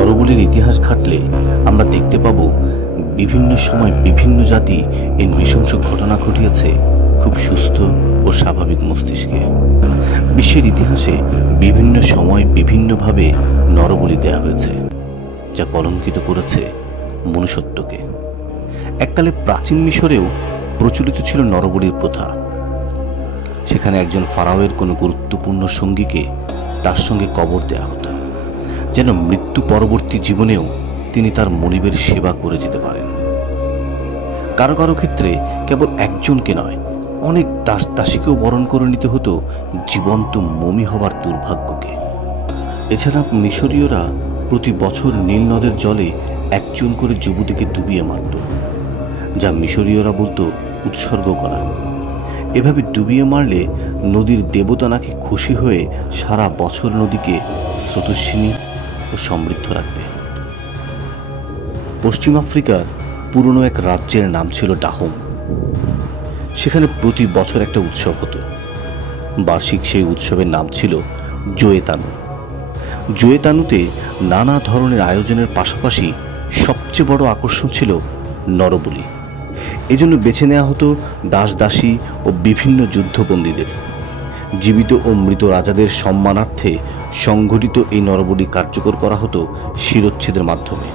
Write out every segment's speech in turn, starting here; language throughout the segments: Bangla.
নরবলির ইতিহাস ঘাটলে আমরা দেখতে পাব বিভিন্ন সময় বিভিন্ন জাতি এই নৃশংস ঘটনা ঘটিয়েছে খুব সুস্থ ও স্বাভাবিক মস্তিষ্কে। বিশ্বের ইতিহাসে বিভিন্ন সময় বিভিন্নভাবে নরবলি দেয়া হয়েছে, যা কলঙ্কিত করেছে মনুষ্যত্বকে। এককালে প্রাচীন মিশরেও প্রচলিত ছিল নরবলির প্রথা। সেখানে একজন ফারাওয়ের কোনো গুরুত্বপূর্ণ সঙ্গীকে তার সঙ্গে কবর দেয়া হতো, যেন মৃত্যু পরবর্তী জীবনেও তিনি তার মনিবের সেবা করে যেতে পারেন। কারো কারো ক্ষেত্রে কেবল একজনকে নয়, অনেক দাস দাসীকেও বরণ করে নিতে হতো জীবন্ত মমি হবার দুর্ভাগ্যকে। এছাড়া মিশরীয়রা প্রতি বছর নীল নদের জলে একজন করে যুবতীকে ডুবিয়ে মারত, যা মিশরীয়রা বলতো উৎসর্গ করা। এভাবে ডুবিয়ে মারলে নদীর দেবতা নাকি খুশি হয়ে সারা বছর নদীকে স্রোতস্বিনী ও সমৃদ্ধ রাখবে। পশ্চিম আফ্রিকার পুরনো এক রাজ্যের নাম ছিল ডাহোম। সেখানে প্রতি বছর একটা উৎসব হতো। বার্ষিক সেই উৎসবের নাম ছিল জোয়েতানু। জোয়েতানুতে নানা ধরনের আয়োজনের পাশাপাশি সবচেয়ে বড় আকর্ষণ ছিল নরবলি। এজন্য বেছে নেওয়া হতো দাস দাসী ও বিভিন্ন যুদ্ধবন্দীদের। জীবিত ও মৃত রাজাদের সম্মানার্থে সংঘটিত এই নরবলি কার্যকর করা হতো শিরচ্ছেদের মাধ্যমে।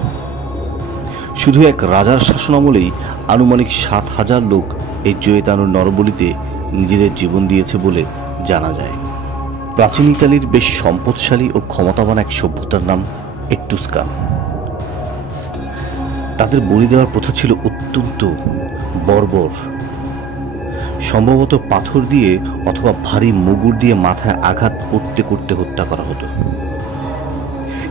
শুধু এক রাজার শাসনামলেই আনুমানিক ৭,০০০ লোক এই জোয়েতানুর নরবলিতে নিজেদের জীবন দিয়েছে বলে জানা যায়। প্রাচীন ইতালির বেশ সম্পদশালী ও ক্ষমতাবান এক সভ্যতার নাম এট্রুস্কান। তাদের বলি দেওয়ার প্রথা ছিল অত্যন্ত বর্বর। সম্ভবত পাথর দিয়ে অথবা ভারী মুগুর দিয়ে মাথায় আঘাত করতে করতে হত্যা করা হতো।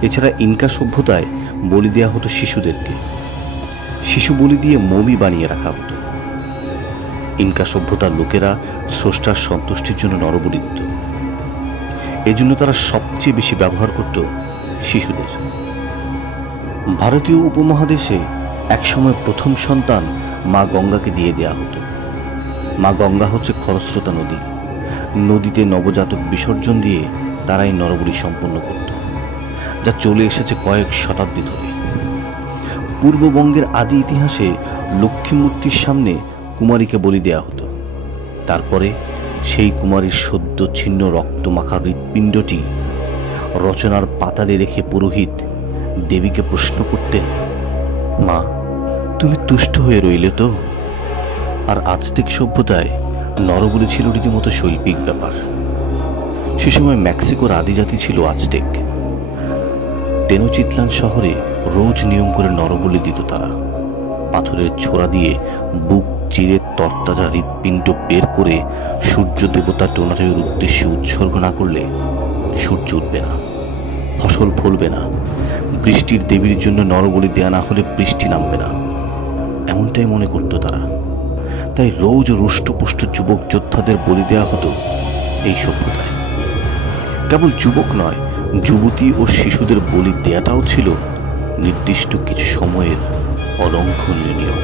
এছাড়া ইনকা সভ্যতায় বলি দেওয়া হতো শিশুদেরকে। শিশু বলি দিয়ে মমি বানিয়ে রাখা হতো। ইনকা সভ্যতার লোকেরা স্রষ্টার সন্তুষ্টির জন্য নরবলি দিত। এজন্য তারা সবচেয়ে বেশি ব্যবহার করত শিশুদের। ভারতীয় উপমহাদেশে একসময় প্রথম সন্তান মা গঙ্গাকে দিয়ে দেয়া হতো। মা গঙ্গা হচ্ছে খরস্রোতা নদী। নদীতে নবজাতক বিসর্জন দিয়ে তারাই নরবলি সম্পন্ন করত, যা চলে এসেছে কয়েক শতাব্দী ধরে। পূর্ববঙ্গের আদি ইতিহাসে লক্ষ্মী মূর্তির সামনে কুমারীকে বলি দেয়া হতো। তারপরে সেই কুমারীর সদ্য ছিন্ন রক্তমাখা হৃৎপিণ্ডটি রচনার পাতালে রেখে পুরোহিত দেবীকে প্রশ্ন করতেন, মা তুমি তুষ্ট হয়ে রইলে তো? আর আজটেক সভ্যতায় নরবলি ছিল রীতিমতো শৈল্পিক ব্যাপার। সে সময় মেক্সিকোর আদিজাতি ছিল আজটেক। টেনোচিতলান শহরে রোজ নিয়ম করে নরবলি দিত তারা। পাথরের ছোড়া দিয়ে বুক চিরে তরতাজা হৃৎপিণ্ড বের করে সূর্য দেবতা টোনাটের উদ্দেশ্যে উৎসর্গ না করলে সূর্য উঠবে না, ফসল ফলবে না, বৃষ্টির দেবীর জন্য নরবলি দেয়া না হলে বৃষ্টি নামবে না, এমনটাই মনে করত তারা। তাই রোজ রুষ্টপুষ্ট যুবক যোদ্ধাদের বলি দেওয়া হতো এই সভ্যতায়। কেবল যুবক নয়, যুবতী ও শিশুদের বলি দেয়াটাও ছিল নির্দিষ্ট কিছু সময়ের অলঙ্ঘনীয় নিয়ম।